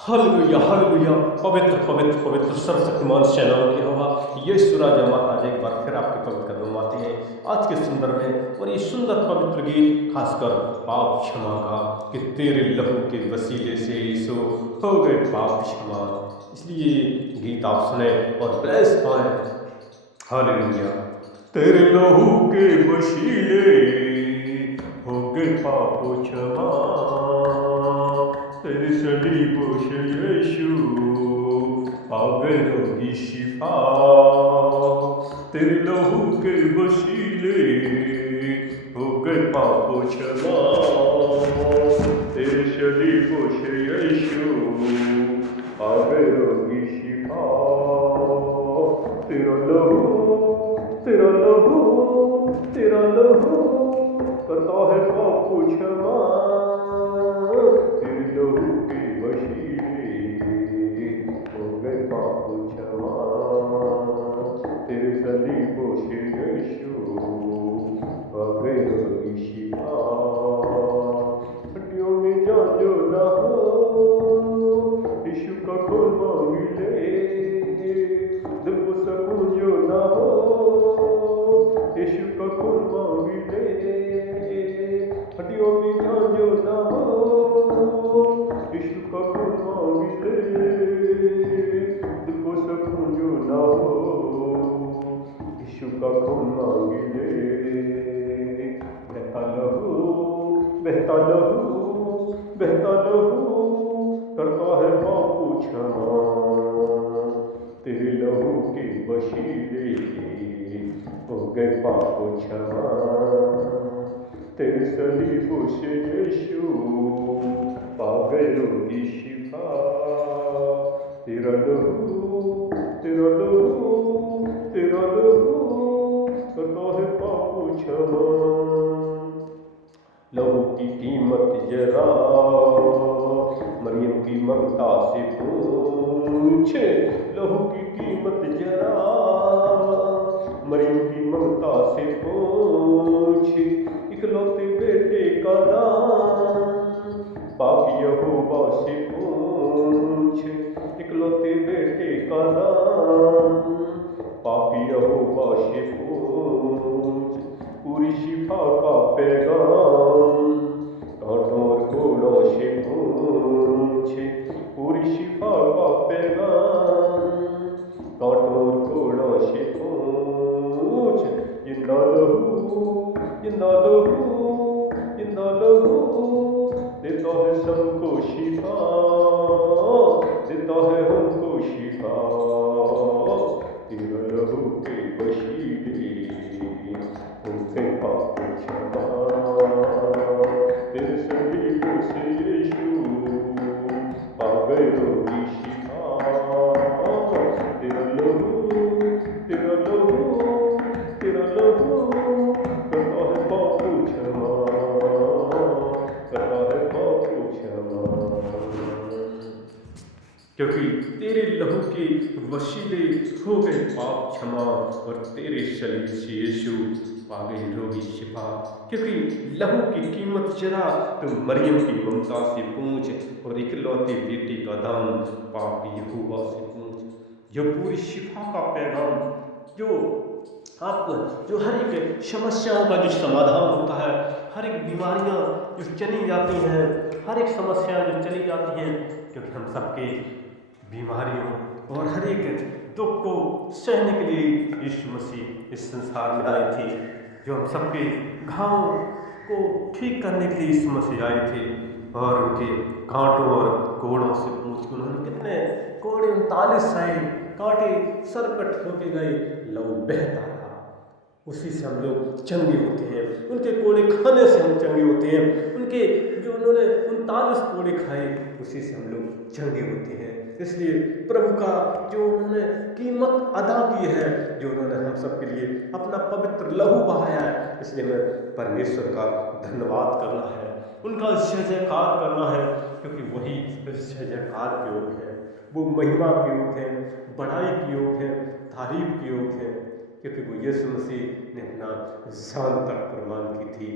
Hallelujah hallelujah. पवित्र पवित्र पवित्र सर्वशक्तिमान सेनाओं की हवा यीशु राजा महाराज एक बार फिर आपके पवित्र कदम आते हैं आज के सुंदर में। और ये सुंदर पवित्र गीत खासकर पाप क्षमा का, कि तेरे लहू के वसीले से यीशु हो गए पाप क्षमा। इसलिए गीत आप सुने और ब्लेस पाए। हालेलुया। तेरे लहू के वसीले हो गए पाप क्षमा, तेरे सलीबों से यीशु आ गए रोगी शिफा। तेरे लहू के वसीले हो गए पापों क्षमा, तेरे सलीबों से यीशु आ गए रोगी शिफा। तेरा लहू तेरा लहू तेरा लहू करता है पापों क्षमा, तेरे लहू के वसीले हो गए पापों क्षमा, तेरे सलीबों से यीशु आ गए रोगी शिफा। हड्डियों में जान जो ना हो यीशु का खून मांग ले, दिल को सुकून जो ना हो यीशु का खून मांग ले। हड्डियों में जान जो ना हो यीशु का खून मांग ले, दिल को सुकून जो ना हो यीशु का खून मांग ले। बहता लहू बहता लहू बहता लहू करता है पापों क्षमा, तेरे लहू के वसीले हो गए पापों क्षमा, तेरे सलीबों से यीशु पा गए रोगी शिफा। तेरा लहू तेरा लहू तेरा लहू करता है पापों क्षमा। लहू की कीमत जरा मरियम की ममता से पूछे, लहू की कीमत जरा मरियम की ममता से पूछ। इकलौते बेटे का दान पापी यहोवा से पूछ, इकलौते बेटे का दान पापी यहोवा से पूछ। पूरी शिफा का पैगाम कांटों और घोड़ों से पूछ, पूरी शिफा का पैगाम कांटों और घोड़ों से पूछ। जिंदा लहू जिंदा लहू जिंदा लहू देता है सबको शिफा, देता है हमको शिफा। तेरा लहू के वसीले हो गए पापों क्षमा, तेरे सलीबों से यीशु पा गए रोगी शिफा। तेरा लहू तेरा लहू तेरा लहू करता है पापों क्षमा, करता है पापों क्षमा। क्योंकि तेरे लहू के वसीले हो गए पाप क्षमा, और तेरे शरीर से यीशु पा गए रोगी शिफा। क्योंकि लहू की कीमत जरा तो मरियम की ममता से पूछ, और इकलौते बेटे का दाम पापी यहोवा से पूछ। जो पूरी शिफा का पैगाम, जो आपको जो हर एक समस्याओं का जो समाधान होता है, हर एक बीमारियां जो चली जाती हैं, हर एक समस्या जो चली जाती हैं, क्योंकि हम सबके बीमारियों और हर एक दुख को सहने के लिए यीशु मसीह इस संसार में आए थे। जो हम सबके घाव को ठीक करने के लिए यीशु मसीह आए थे, और उनके कांटों और कोड़ों से पूछ, उन्होंने कितने कोड़े 39 सहे, कांटे सरकट होके गए, लहू बहता रहा। उसी से हम लोग चंगे होते हैं, उनके कोड़े खाने से हम चंगे होते हैं। उनके जो उन्होंने 39 कोड़े खाए, उसी से हम लोग चंगे होते हैं। इसलिए प्रभु का जो उन्होंने कीमत अदा की है, जो उन्होंने हम सब के लिए अपना पवित्र लहू बहाया है, इसलिए मैं परमेश्वर का धन्यवाद करना है, उनका जय जयकार करना है। क्योंकि वही जय जयकार के योग है, वो महिमा के योग है, बड़ाई के योग है, तारीफ के योग है। क्योंकि वो यीशु मसीह ने अपना जान तक कुर्बान की थी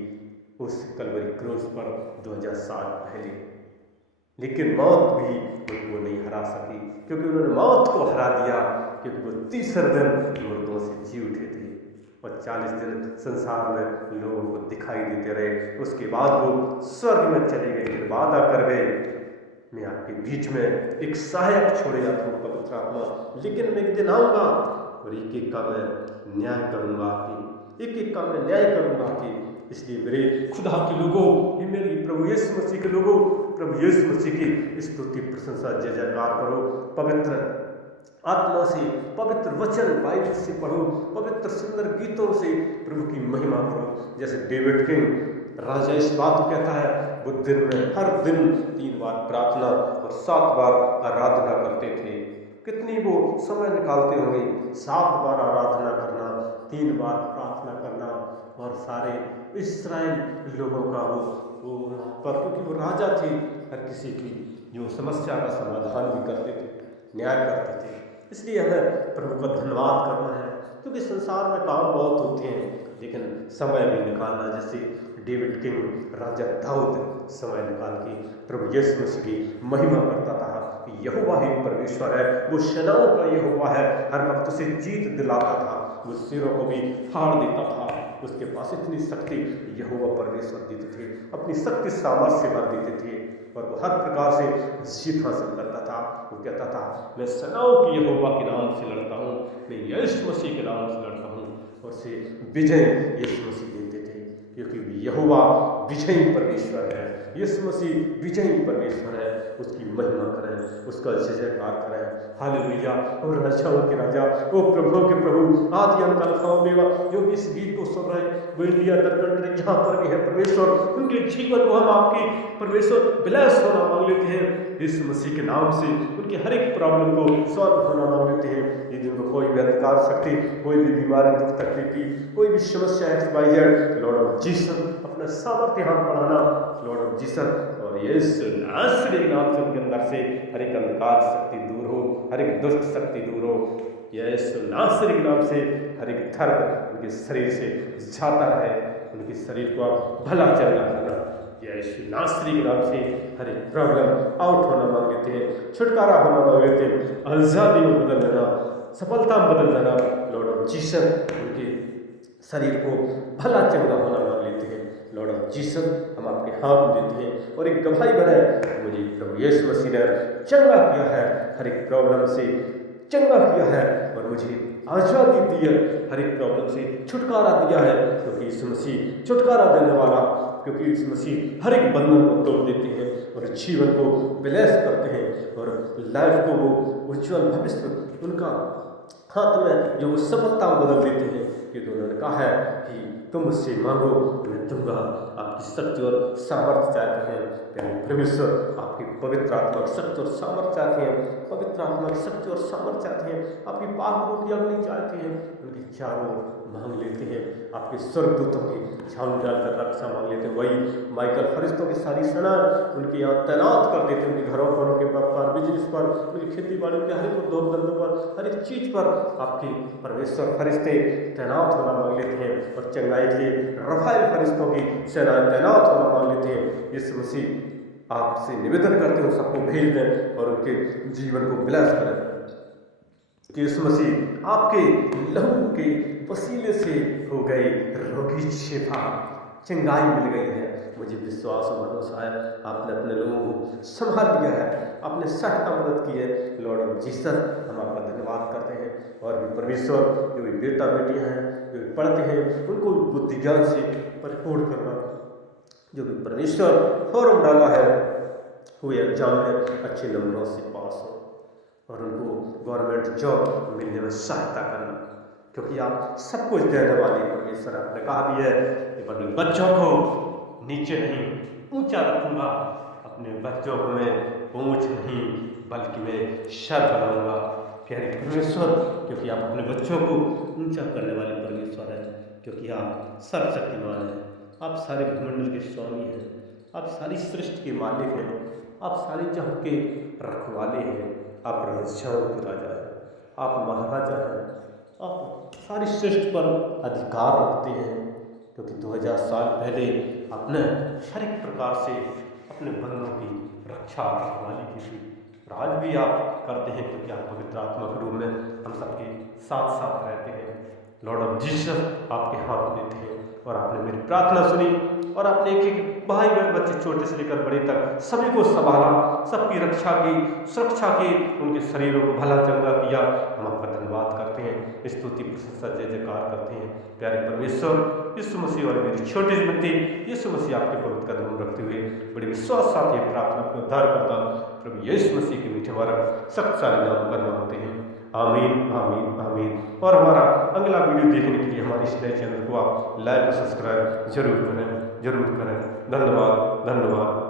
उस कलवरी क्रूस पर 2000 साल पहले। लेकिन मौत भी उनको नहीं हरा सकी, क्योंकि उन्होंने मौत को हरा दिया, क्योंकि वो तीसरे दिन मुर्दों से जी उठे थे और 40 दिन संसार में लोगों को दिखाई देते रहे। उसके बाद वो स्वर्ग में चले गए, फिर वादा कर गए, मैं आपके बीच में एक सहायक छोड़े जाता हूँ, पवित्र आत्मा, लेकिन मैं एक दिन आऊँगा और एक एक का मैं न्याय करूँगा कि एक एक का मैं न्याय करूँगा कि इसलिए मेरे खुदा के लोगों, ये मेरी प्रभु यीशु मसीह के लोगों, प्रभु यीशु मसीह की स्तुति प्रशंसा जय जयकार करो, पवित्र आत्मा से, पवित्र वचन बाइबल से पढ़ो, पवित्र सुंदर गीतों से प्रभु की महिमा करो। जैसे डेविड किंग राजा इस बात को कहता है, वो दिन में हर दिन 3 बार प्रार्थना और 7 बार आराधना करते थे। कितनी वो समय निकालते होंगे, 7 बार आराधना करना, 3 बार प्रार्थना करना, और सारे इस्राएल लोगों का वो पर, क्योंकि वो राजा थे, हर किसी की जो समस्या का समाधान भी करते थे, न्याय करते थे। इसलिए हमें प्रभु का धन्यवाद करना है, क्योंकि संसार में काम बहुत होते हैं, लेकिन समय भी निकालना, जैसे डेविड किंग राजा दाऊद समय निकाल के प्रभु यीशु मसीह की महिमा करता था कि यहोवा ही परमेश्वर है, वो सेनाओं का यहोवा है, हर वक्त उसे जीत दिलाता था, वो सिरों को भी फाड़ देता था, उसके पास इतनी शक्ति यहोवा परमेश्वर देते थे, अपनी शक्ति सामर्थ्य भर देते थे, और वो हर प्रकार से जीत हासिल करता था। वो कहता था, मैं सेनाओं के यहोवा के नाम से लड़ता हूँ, मैं यीशु मसीह के नाम से लड़ता हूँ, और से विजय यीशु मसीह देते थे, क्योंकि यहोवा विजयी परमेश्वर है, यीशु मसीह विजयी परमेश्वर है। उसकी महिमा करें, उसका जय जयकार करें, हालेलुया। और राजाओं के राजा, वो प्रभुओं के प्रभु, आदि अंत अल्फा ओमेगा, जो भी इस गीत को सुन रहे हैं, वो इंडिया दर्पण जहाँ पर भी है परमेश्वर, उनके जीवन को हम आपकी परमेश्वर ब्लेस होना मांग लेते हैं यीशु मसीह के नाम से, उनकी हर एक प्रॉब्लम को सॉल्व होना मांग लेते हैं। यदि उनको कोई भी अधिकार शक्ति, कोई भी बीमारी, दुख तकलीफ की कोई भी समस्या है, लॉर्ड ऑफ जीसस अपना सामर्थ्य हाथ बढ़ाना, लॉर्ड ऑफ जीसस, और यीशु नासरी के नाम से उनके अंदर से हर एक अंधकार शक्ति दूर हो, हर एक दुष्ट शक्ति दूर हो, यीशु नासरी के नाम से हर एक दर्द उनके शरीर से जाता रहे, उनके शरीर को भला चलना करना, यीशु नासरी के नाम से हर एक प्रॉब्लम आउट होना मांग लेते हैं, छुटकारा होना मांग लेते हैं, आजादी में बदल देना, सफलता में बदल देना, लॉर्ड ऑफ जीसस उनके शरीर को भला चंगा होना मांग लेते हैं, लॉर्ड ऑफ जीसस हम आपके हाथ देते हैं, और एक गवाही बनाए, मुझे प्रभु यीशु मसीह ने चंगा किया है, हर एक प्रॉब्लम से चंगा किया है, और मुझे आजादी दी है, हर एक प्रॉब्लम से छुटकारा दिया है, क्योंकि यीशु मसीह छुटकारा देने वाला, क्योंकि यीशु मसीह हर एक बंधन को तोड़ देते हैं और जीवन को ब्लेस करते हैं, और लाइफ को वो उज्जवल भविष्य उनका हाथ में जो वो सफलता बदल देते हैं, क्योंकि उन्होंने कहा है कि तुम मुझसे मांगो मैं दूंगा। आपकी शक्ति और सामर्थ्य चाहते हैं प्यारे परमेश्वर, आपकी पवित्र आत्मा की शक्ति और सामर्थ्य चाहते हैं, पवित्र आत्मा की शक्ति और सामर्थ्य चाहते हैं, आपकी पापों की अग्नि चाहते हैं, उनके चारों मांग लेते हैं, आपके स्वर्गदूतों की छावनी डालकर रक्षा मांग लेते हैं, वही माइकल फरिश्तों की सारी सेना उनके यहाँ तैनात कर देते हैं, उनके घरों पर, उनके व्यापार बिजनेस पर, उनकी खेती बाड़ी के हर एक उद्योग धंधों पर, हर एक चीज पर आपके परमेश्वर फरिश्ते तैनात होना मांग लेते हैं, और चंगाई के रफाइल फरिश्तों की सेना तैनात होना मांग लेते हैं। यीशु मसीह आपसे निवेदन करते हो सबको भेज दें और उनके जीवन को ब्लेस करें, कि यीशु मसीह आपके लहू के वसीले से हो गए रोगी शिफा, चंगाई मिल गई है। मुझे विश्वास और भरोसा है आपने अपने लोगों को संभाल लिया है, आपने सहायता मदद की है, लॉर्ड ऑफ जीसस हम आपका धन्यवाद करते हैं। और भी परमेश्वर जो भी बेटा बेटियां हैं जो भी पढ़ते हैं उनको बुद्धि ज्ञान से परिपूर्ण करना, जो भी परमेश्वर फॉर्म डाला है वो एग्जाम में अच्छे नंबरों से पास हो और उनको गवर्नमेंट जॉब मिलने में सहायता करना, क्योंकि आप सब कुछ देने वाले परमेश्वर। आपने कहा भी है कि अपने बच्चों को नीचे नहीं ऊंचा रखूंगा, अपने बच्चों को मैं ऊंच नहीं बल्कि मैं सर बनाऊंगा। प्यारे परमेश्वर, क्योंकि आप अपने बच्चों को ऊंचा करने वाले परमेश्वर हैं, क्योंकि आप सर्वशक्तिमान हैं, आप सारे भूमंडल के स्वामी हैं, आप सारी सृष्टि के मालिक हैं, आप सारी जगत के रखवाले हैं, आप राजाओं के राजा हैं, आप महाराजा हैं, आप सारी सृष्टि पर अधिकार रखते हैं, क्योंकि 2000 साल पहले आपने हर एक प्रकार से अपने बंदों की रक्षा रखवाली की थी। और आज भी आप करते हैं, क्योंकि आप पवित्र आत्मा के रूप में हम सबके साथ साथ रहते हैं। लॉर्ड ऑफ जीसस आपके हाथ देते हैं। और आपने मेरी प्रार्थना सुनी और आपने एक एक भाई बहन बच्चे छोटे से लेकर बड़े तक सभी को संभाला, सबकी रक्षा की, सुरक्षा की, उनके शरीरों को भला चंगा किया। हम आपका धन्यवाद करते हैं, स्तुति प्रशंसा जय जयकार करते हैं। प्यारे परमेश्वर, यीशु मसीह और मेरी छोटी सी विनती यीशु मसीह आपके पवित्र कदम रखते हुए बड़े विश्वास साथ ये प्रार्थना अपने उद्धार करता प्रभु यीशु मसीह के मीठे वाला सख्त सारे नाम पर मांगते हैं। आमीन आमीन आमीन। और हमारा अगला वीडियो देखने के लिए हमारे इस नए चैनल को आप लाइक और सब्सक्राइब जरूर करें, जरूर करें। धन्यवाद धन्यवाद।